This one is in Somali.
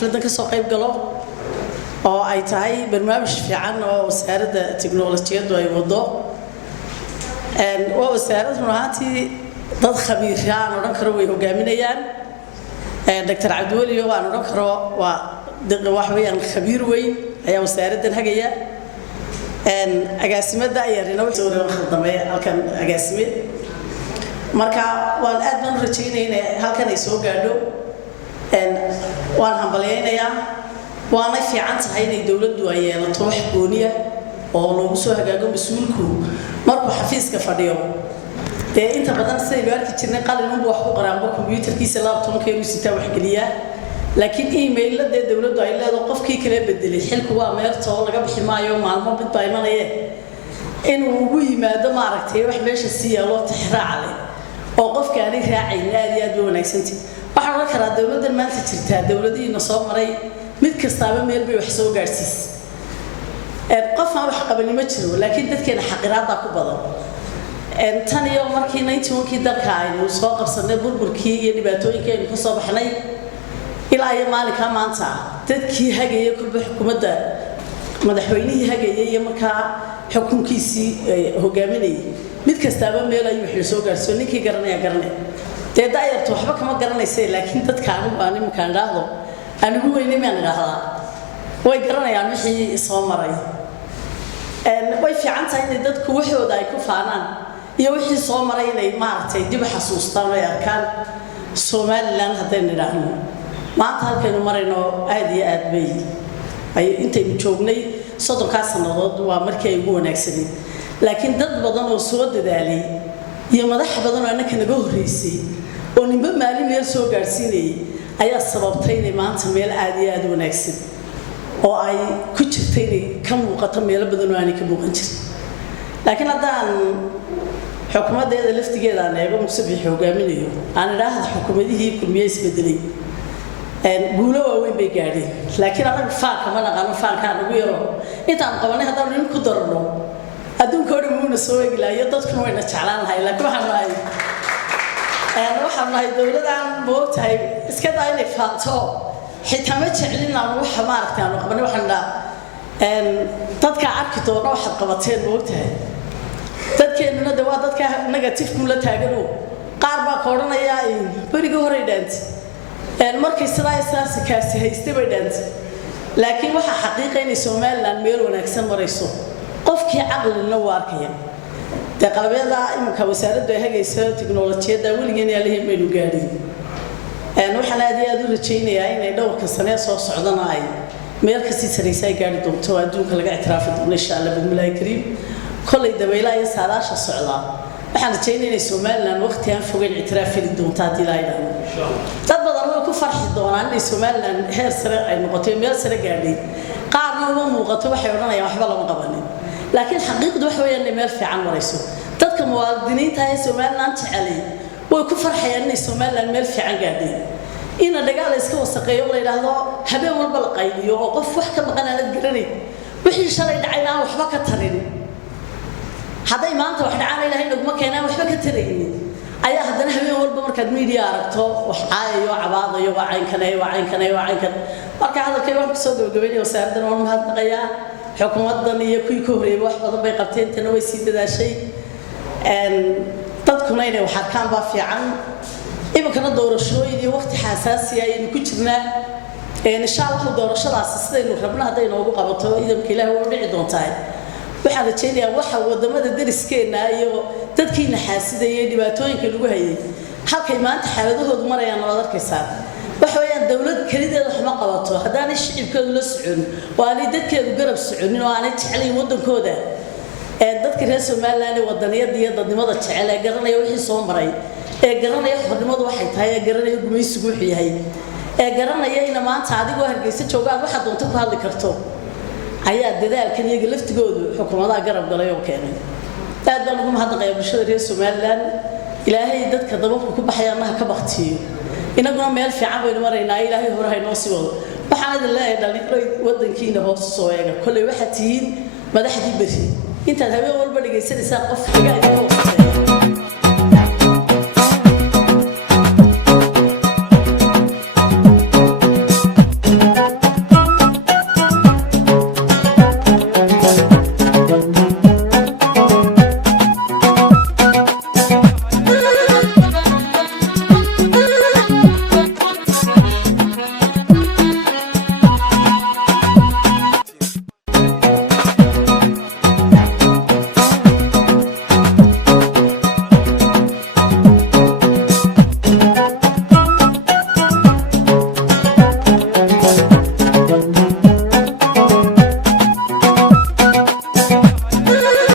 xafladda ka soo qayb galo oo ay tahay barnaamij fiican oo wasaaradda tiknoolajiyaddu ay wado waa wasaaraddu runtii dad khabiiraan oo dhan karo way hogaaminayaan Dr. Cabdiweli oo aan oran karo waa wax weeyaan khabiir weyn ayaa wasaaraddan hagaya agaasimada ayaa inoo soo khaldamay halkan agaasime marka waan aad baan rajaynaynaa halkan ay soo gaadho waan hambaleynayaa waana fiican tahay in dawladdu ay yeelato wax gooniya oo loogu soo hagaago mas'uulku markuu xafiiska fadhiyo inta badan say gaarki jirnay qalin wax ku qaraanbo computerkiisa laptopkeedu sita wax geliya laakiin email la dawladdu ay leedahay qofkii kale bedelay xilku waa meerto laga bixi maayo maalmo mid baa imanaya in uu ugu yimaado maaragtay wax meesha si yaalo tixraac leh oo qofka aan raacay aad iyo aad u wanaagsantii waxaan la karaa dawladdan maanta jirta dawladiina soo maray mid kastaaba meel bay wax soo gaarsiis qof aan wax qabanimo jiro laakiin dadkeena xaqiraada ku badan tan iyo markii 91kii dalka aynu soo qabsanay burburkii iyo dhibaatooyinkii aynu ka soo baxnay ilaa iyo maalinka maanta dadkii hagaya ku xukuumadda madaxweynihii hagaya iyo markaa xukunkiisii hogaaminayay mid kastaaba meel ayuu wax soo gaarsiyo ninkii garanaya daayartu waxba kama garanaysa laakiin dadka aan imkaan dhaahdo anigu weynay ma nidhaahdaa way garanayaan wixii soo maray way fiican tahay in dadku waxooda ay ku faanaan iyo wixii soo maray inay maartay dib xasuustaan oo arkaan Somaliland haday nidhaahno maanta halkaynu marayno aad iyo aad bay ay intaynu joognay 30 sanadood waa markii ay ugu wanaagsanay laakiin dad badan oo soo dadaalay iyo madax badan oo anaka naga horeysay oo nimba maalin meel soo gaarsiinay ayaa sababtay in maanta meel aad iyo aad wanaagsan oo ay ku jirtay ka muuqato meel badan oo aan ka muuqan jirin laakiin haddaan xukuumadda laftigeeda aan eego musabbix hogaaminayo aan idhaahdo xukuumadihii kulmiyay isbedelay guulo waaweyn bay gaadheen laakiin anagu faanka ma naqaano faanka anagu yaro intaan qabanay haddaan nin ku darno adduunka oo dhan muuna soo eeglayo dadkuna wayna jeclaan lahay laakiin waxaan nahay dawladaan moogtahay iska daa inay faanto xitaa ma jeclin aan waxa maaragtay aan qabanay waxaan dadka arki doona waxaad qabateen moogtahay dadkeenuna waa dadka negative ku la taagano qaar baa koodhanaya bariga hore dhaantay markay sidaas kaasi haystay bay dhaantay laakiin waxa xaqiiqo in Somaliland meel wanaagsan marayso qofkii aqlina waa arkaya qalabiyada imka wasaaradda hagaysa tiknoolajiyada weligeena yahay meelu gaadhin waxaan aad iyo aad u rajaynayaa inay dhowrka sano soo socdaan ay meel ka sii sareysay gaari doonto adduunka laga ictiraafi doono insha Allah bismillaahi kariim kulay dabaylaha iyo saadaasha socda waxaan rajaynayaa Somaliland waqti aan fogeyn ictiraafi doonto hadii la yiraahdo dad badan oo ku farxi doonaan in Somaliland heer sare ay noqoto meel sare gaadhay qaarna uma muuqato waxay oranayaan waxba lama qabanin laakiin xaqiiqdu wax weeyaan meel fiican marayso dadka muwaadiniinta ee Somaliland jecel way ku farxayaan in Somaliland meel fiican gaadhay in dagaal iska wasaqeeyo la yiraahdo habeen walba la qaybiyo oo qof wax ka maqan aan garanay wixii shalay dhacayna waxba ka tarin haday maanta wax dhacaan ilaahay naguma keenaa waxba ka tarin ayaa haddana habeen walba markaad media aragto wax caayo cabaadayo wacaynkan marka hadalkay wax soo gabagabeeyay wasaaraddan oo mahadnaqaya xukuumaddan iyo kuwii ka horeeyay wax badan bay qabteen tan way sii dadaashay dadkuna inay wax arkaan baa fiican imikana doorashooyin iyo waqti xasaasi ah aynu ku jirnaa insha Allah doorashadaas sidaynu rabno haday noogu qabato idamka Ilaahay oo dhici doontaa waxaan rajaynayaa waxa wadamada dariskeena iyo dadkiina xaasidayay dhibaatooyinka lagu hayay halkay maanta xaaladahoodu marayaan wada arkaysaa waxa weeyaan dawlad kalideed wax ma qabato hadaan shicibkeedu la socon oo aan dadkeedu garab soconin oo aan jecelayn wadankooda dadka reer Somaliland wadaniyada iyo dadnimada jecel ee garanaya wixii soo maray ee garanaya xornimadu waxay tahay ee garanaya gumaysigu wuxuu yahay ee garanaya in maanta adigoo Hargeysa jooga waxa doonto ku hadli karto ayaa dadaalkan iyaga laftigoodu xukuumadaha garab galay oo keenay aad baan ugu mahadnaqayaa bulshada reer Somaliland ilaahay dadka dababka ku baxayana ka baqtiyo inaguna meel fiican baynu maraynaa ilaahay hore hay noo sii wado waxaan idin leeyahay dhalinyaro wadankiina hoos soo eega kulay waxa tihiin madaxdii bari intaad habeen walba dhageysanaysaa qof xiga